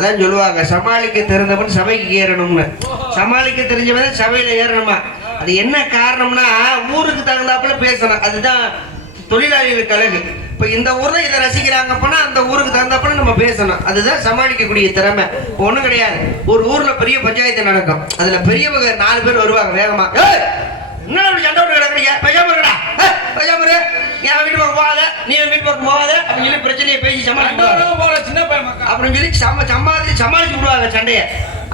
அதான் சொல்லுவாங்க சமாளிக்க தெரிந்தவன் சபைக்கு ஏறணும்னு. சமாளிக்க தெரிஞ்சவன் சபையில் ஏறணுமா? அது என்ன காரணம்னா ஊருக்கு தகுந்தாப்புல பேசணும். அதுதான் தொழிலாளிகளுக்கு அழகு இப்போ இந்த ஊர்ல இதை ரசிக்கிறாங்க அப்பனா அந்த ஊருக்கு தகுந்தாப்புல நம்ம பேசணும். அதுதான் சமாளிக்கக்கூடிய திறமை. ஒன்றும் கிடையாது. ஒரு ஊரில் பெரிய பஞ்சாயத்து நடக்கும். அதில் பெரியவங்க நாலு பேர் வருவாங்க வேகமாக என்ன சண்டை கிடக்குறீங்க? பேசாம இருக்கடா. பக்கம் போகாத நீ வீட்டு பக்கம் போகாத அப்படின்னு சொல்லி பிரச்சனையை பேசி போல சின்ன பையன் அப்படின்னு சொல்லி சம சமாளிச்சு சமாளிச்சு விடுவாங்க சண்டையை.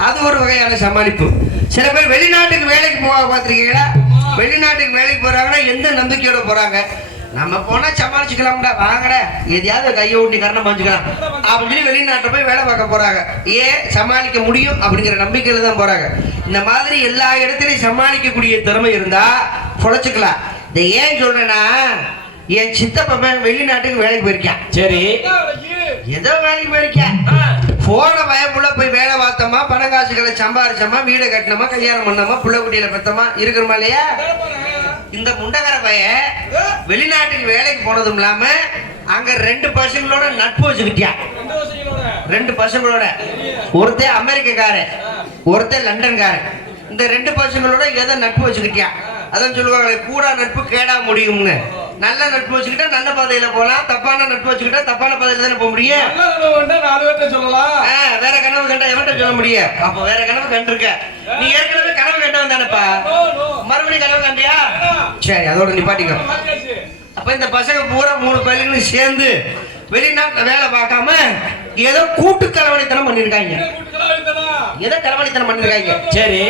அது ஒரு வகையான சமாளிப்பு. சில பேர் வெளிநாட்டுக்கு வேலைக்கு போக பார்த்துருக்கீங்களா? வெளிநாட்டுக்கு வேலைக்கு போறாங்கன்னா எந்த நம்பிக்கையோட போறாங்க? நம்ம போனா சமாளிச்சுக்கலாம்டா வாங்கடா. எதையாவது கையை ஊட்டி கரணம் பாஞ்சுக்கலாம் அப்படின்னு வெளிநாட்டில் போய் வேலை பார்க்க போறாங்க. ஏன் சமாளிக்க முடியும் அப்படிங்கிற நம்பிக்கையில தான் போறாங்க. இந்த மாதிரி எல்லா இடத்துலையும் சமாளிக்கக்கூடிய திறமை இருந்தா பொழைச்சுக்கலாம். இதை ஏன் சொல்றேன்னா என் சித்தப்பன் வெளிநாட்டுக்கு வேலைக்கு போயிருக்கான் சரி. ஏதோ வேலைக்கு போயிருக்கேன் போன பயப்புள்ள போய் வேலை பார்த்தோமா பணம் காசுகளை சம்பாரிச்சோமா வீடை கட்டினோமா கல்யாணம் பண்ணோமா புள்ள குட்டியில பெத்தோமா இருக்கிறோமா இல்லையா? இந்த முண்டகர பையன் வெளிநாட்டுக்கு வேலைக்கு போனதும் இல்லாம அங்க ரெண்டு பசங்களோட நட்பு வச்சுக்கிட்டியான் ரெண்டு பசங்களோட. ஒருத்தன் அமெரிக்கக்காரன் ஒருத்தன் லண்டன்காரன். இந்த ரெண்டு பசங்களோட எதை நட்பு வச்சுக்கிட்டியா? அதான் சொல்லுவாங்களே கூடா நட்பு கேடா முடியும்னு. நல்ல நட்பு வச்சுக்கிட்டா நல்ல பாதையில போலாம் தப்பான நட்பு வச்சுக்கிட்டா தப்பான பாதையில தானே போக முடியும். நாலு பேர்ட்ட சொல்லலாம். வேற கனவு கண்டா எவன்கிட்ட சொல்ல முடியும்? அப்ப வேற கனவு கண்டிருக்க. நீ ஏற்கனவே கனவு கண்டவன் தானேப்பா. மறுபடியும் கனவு கண்டியா? சரி அதோட நிப்பாட்டிக்கோ. அப்ப இந்த பசங்க பூரா மூணு பையன்களும் சேர்ந்து வெளிநாட்டுல வேலை பார்க்காம ஏதோ கூட்டு கலவணித்தனம் பண்ணிருக்காங்க ஏதோ கலவணித்தனம் பண்ணிருக்காங்க? சரி.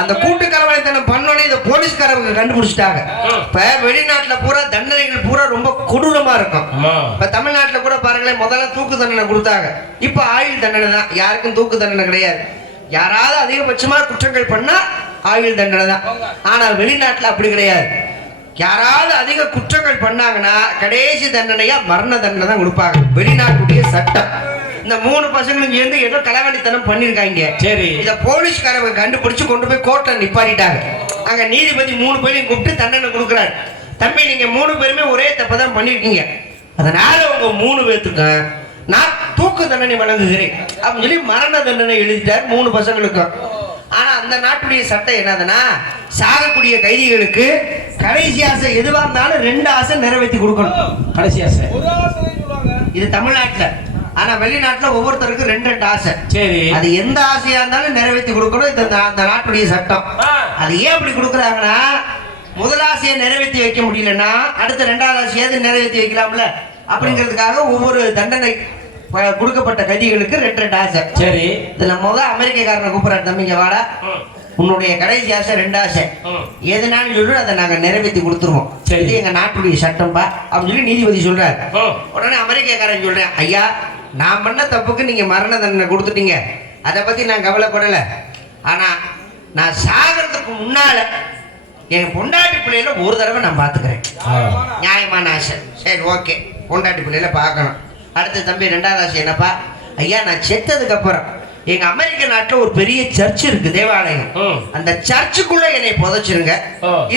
அந்த கூட்டு கலவணித்தனம் பண்ணோன்னே இந்த போலீஸ்காரங்க கண்டுபிடிச்சிட்டாங்க. இப்ப வெளிநாட்டுல பூரா தண்டனைகள் பூரா ரொம்ப கொடூரமா இருக்கும். இப்ப தமிழ்நாட்டுல கூட பாருங்களேன் முதல்ல தூக்கு தண்டனை கொடுத்தாங்க. இப்ப ஆயுள் தண்டனை தான். யாருக்கும் தூக்கு தண்டனை கிடையாது. யாராவது அதிகபட்சமா குற்றங்கள் பண்ணா ஆயுள் தண்டனை தான். ஆனா வெளிநாட்டுல அப்படி கிடையாது. யாராவது அதிக குற்றங்கள் பண்ணாங்கன்னா கடைசி தண்டனையா மரண தண்டனை தான் கொடுப்பாங்க. வெளிநாட்டுடைய சட்டம். இந்த மூணு பசங்களும் சேர்ந்து ஏதோ களவாணித்தனம் பண்ணிருக்காங்க. சரி. இத போலீஸ்காரங்க கண்டுபிடிச்சு கொண்டு போய் கோர்ட்ல நிப்பாட்டிட்டாங்க. அங்க நீதிபதி மூணு பேரையும் கூப்பிட்டு தண்டனை கொடுக்குறாரு. தம்பி நீங்க மூணு பேருமே ஒரே தப்பை தான் பண்ணிருக்கீங்க. அதனால உங்க மூணு பேர்த்துக்கும் நான் தூக்கு தண்டனை வழங்குகிறேன். அப்படின்னு சொல்லி மரண தண்டனை எழுதிட்டார் மூணு பசங்களுக்கும். ஆனா அந்த நாட்டுடைய சட்டம் என்னதுன்னா சாகக்கூடிய கைதிகளுக்கு கடைசி ஆசை எதுவா இருந்தாலும் ரெண்டு ஆசை நிறைவேற்றி கொடுக்கணும். கடைசி ஆசை. இது தமிழ்நாட்டுல. ஆனா வெளிநாட்டுல ஒவ்வொருத்தருக்கும் ரெண்டு ரெண்டு ஆசை. சரி. அது எந்த ஆசையா இருந்தாலும் நிறைவேற்றி கொடுக்கணும். இது அந்த- நாட்டுடைய சட்டம். அது ஏன் அப்படி கொடுக்குறாங்கன்னா முதல் ஆசையை நிறைவேற்றி வைக்க முடியலன்னா அடுத்த ரெண்டாவது ஆசையாவது நிறைவேற்றி வைக்கலாம்ல? அப்படிங்கிறதுக்காக ஒவ்வொரு தண்டனை கொடுக்கப்பட்ட கைதிகளுக்கு ரெண்டு ரெண்டு ஆசை. சரி. இதுல முத அமெரிக்கக்காரனை கூப்பிடுறாரு தம்பிங்க வாடா. உன்னுடைய கடைசி ஆசை ரெண்டு ஆசை. எதுனாலும் சொல்லி அதை நாங்க நிறைவேற்றி கொடுத்துருவோம். இது எங்க நாட்டுடைய சட்டம்பா அப்படின்னு சொல்லி நீதிபதி சொல்றாரு. உடனே அமெரிக்காக்காரன் சொல்றேன் ஐயா நான் பண்ண தப்புக்கு நீங்க மரண தண்டனை கொடுத்துட்டீங்க. அதை பத்தி நான் கவலைப்படல. ஆனா நான் சாகிறதுக்கு முன்னால என் பொண்டாட்டி பிள்ளையில ஒரு தடவை நான் பாத்துக்கிறேன் நியாயமான ஆசை. சரி ஓகே. பொண்டாட்டி பிள்ளையில பார்க்கணும். அடுத்து தம்பி ரெண்டாவது ஆசை என்னப்பா? ஐயா நான் செத்ததுக்கு அப்புறம் எங்க அமெரிக்க நாட்டுல ஒரு பெரிய சர்ச் இருக்கு தேவாலயம். அந்த சர்ச்சுக்குள்ள என்னை புதைச்சிருங்க.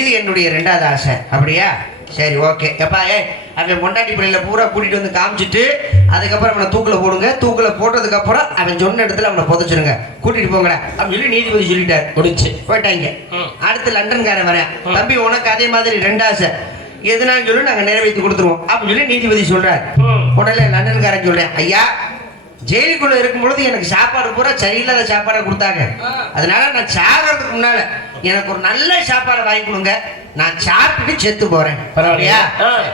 இது என்னுடைய ரெண்டாவது ஆசை. அப்படியா? சரி ஓகே எப்பா ஏ அவன் பொண்டாட்டி பிள்ளைல பூரா கூட்டிட்டு வந்து காமிச்சிட்டு அதுக்கப்புறம் அவனை தூக்குல போடுங்க. தூக்குல போட்டதுக்கு அப்புறம் அவன் சொன்ன இடத்துல அவனை புதைச்சிருங்க. கூட்டிட்டு போங்கடா. அப்படின்னு சொல்லி நீதிபதி சொல்லிட்டாரு. முடிச்சு போயிட்டாங்க. அடுத்து லண்டன்காரன் வரேன். தம்பி உனக்கு அதே மாதிரி ரெண்டு ஆசை. எதுனாலும் சொல்லி நாங்க நிறைவேற்றி கொடுத்துருவோம். அப்படின்னு சொல்லி நீதிபதி சொல்றாரு. ம். உடனே லண்டன்காரன் சொல்றேன் ஐயா ஜெயிலுக்குள்ள இருக்கும் பொழுது எனக்கு சாப்பாடு பூரா சரியில்லாத சாப்பாடை கொடுத்தாங்க. அதனால நான் சாகிறதுக்கு முன்னால எனக்கு ஒரு நல்ல சாப்பாடை வாங்கி கொடுங்க. நான் சாப்பிட்டுட்டு செத்து போறேன். பரவாயில்லையா?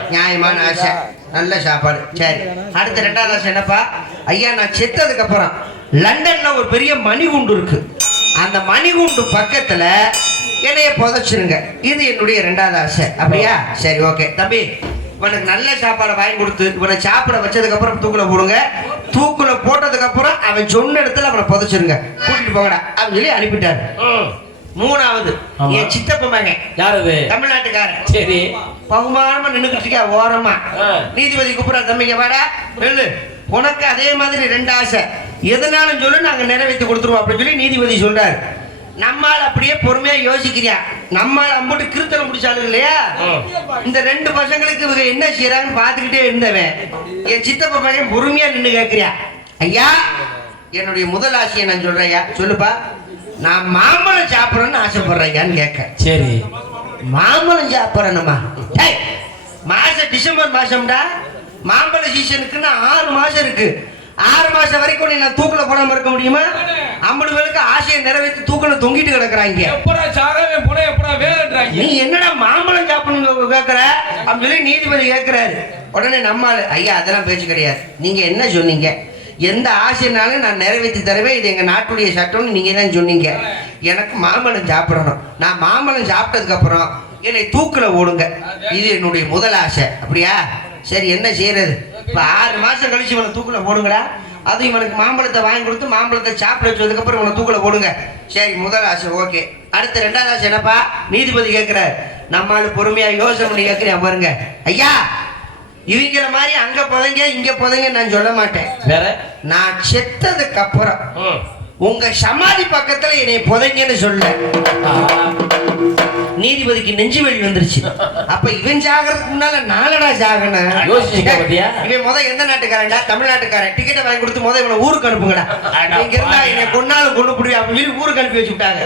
நியாயமான ஆசை. நல்ல சாப்பாடு. சரி. அடுத்த ரெண்டாவது ஆசை என்னப்பா? ஐயா நான் செத்ததுக்கு அப்புறம் லண்டன்ல ஒரு பெரிய மணிகுண்டு இருக்கு. அந்த மணிகுண்டு பக்கத்துல என்னைய புதைச்சிருங்க. இது என்னுடைய ரெண்டாவது ஆசை. அப்படியா? சரி ஓகே. தம்பி இவனுக்கு நல்ல சாப்பாடை வாங்கி கொடுத்து இவனை சாப்பிட வச்சதுக்கு அப்புறம் தூக்குல போடுங்க. தூக்குல போட்டதுக்கு அப்புறம் அவன் சொன்ன இடத்துல அவனை புதைச்சிருங்க. கூட்டிட்டு போங்கடா. அப்படின்னு சொல்லி அனுப்பிட்டாரு. மூணாவது. என் சித்தப்ப மகன். யார் தமிழ்நாட்டுக்காரன். சரி. பகுமானமா நின்னுக்கிட்டு இருக்கா ஓரமா. நீதிபதி கூப்பிடா தம்பிங்க வாடா. வெள்ளு உனக்கு அதே மாதிரி ரெண்டு ஆசை. எதனாலும் சொல்லு நாங்க நிறைவேற்றி கொடுத்துருவோம் அப்படின்னு சொல்லி நீதிபதி சொல்றாரு. நம்மால் அப்படியே பொறுமையா யோசிக்கிறியா? நம்மால் அம்புட்டு கிருத்தனம் பிடிச்சாலும் இல்லையா. இந்த ரெண்டு பசங்களுக்கு இவங்க என்ன செய்யறாங்கன்னு பார்த்துக்கிட்டே இருந்தவன். என் சித்தப்ப பையன் பொறுமையா நின்று கேட்கிறியா? ஐயா என்னுடைய முதல் ஆசையை நான் சொல்றேயா சொல்லுப்பா. நான் மாம்பழம் சாப்பிடணும்னு ஆசைப்படுறேயான்னு கேட்க சரி. மாம்பழம் சாப்பிடணுமா? டேய் மாசம் டிசம்பர் மாசம்டா. மாம்பழ சீசனுக்குன்னு ஆறு மாசம் இருக்கு. ஆறு மாசம் வரைக்கும் நீ நான் தூக்கில போடாம இருக்க முடியுமா? ஐம்பது பேருக்கு ஆசையை நிறைவேற்றி தூக்கில தொங்கிட்டு கிடக்குறாங்க. நீ என்னடா மாம்பழம் சாப்பிடணும் கேட்கற அப்படின்னு சொல்லி நீதிபதி கேட்கிறாரு உடனே நம்ம ஆளு, ஐயா அதெல்லாம் பேச்சு கிடையாது. நீங்க என்ன சொன்னீங்க? எந்த ஆசைனாலும் நான் நிறைவேற்றி தருவேன். இது எங்கள் நாட்டுடைய சட்டம்னு நீங்கள் தான் சொன்னீங்க. எனக்கு மாம்பழம் சாப்பிடணும். நான் மாம்பழம் சாப்பிட்டதுக்கப்புறம் என்னை தூக்கில் ஓடுங்க. இது என்னுடைய முதல் ஆசை. அப்படியா? சரி என்ன செய்யறது? இப்போ ஆறு மாதம் கழிச்சு இவனை தூக்கில் போடுங்கடா. அது இவனுக்கு மாம்பழத்தை வாங்கி கொடுத்து மாம்பழத்தை சாப்பிட வச்சதுக்கப்புறம் இவனை தூக்கில் போடுங்க. சரி முதல் ஆசை. ஓகே. அடுத்த ரெண்டாவது ஆசை என்னப்பா? நீதிபதி கேட்குறாரு நம்மால பொறுமையாக யோசனை பண்ணி கேட்குறேன் பாருங்க. ஐயா! இவங்கள மாதிரி அங்க புதைங்க இங்க புதைங்க நான் சொல்ல மாட்டேன். வேற? நான் செத்ததுக்கு அப்புறம். உங்க சமாதி பக்கத்துல என்னை புதைங்கன்னு சொல்ல நீதிபதிக்கு நெஞ்சு வலி வந்துருச்சு. அப்ப இவன் சாகிறதுக்கு முன்னால நாலடா பாத்தியா? இவன் முத எந்த நாட்டுக்காரன்டா? தமிழ்நாட்டுக்காரன். டிக்கெட்டை வாங்கி கொடுத்து முத இவனை ஊருக்கு அனுப்புங்கடா. இங்க இருந்தா என்னை கொன்னாலும் கொண்டு புடி அப்படின்னு ஊருக்கு அனுப்பி வச்சு விட்டாங்க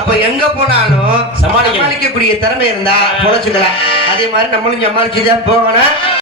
அப்ப எங்க போனாலும். சமாளிக்கக்கூடிய திறமை இருந்தா பொழைச்சுக்கலாம். அதே மாதிரி நம்மளும் சமாளிச்சுதான் போகணும்.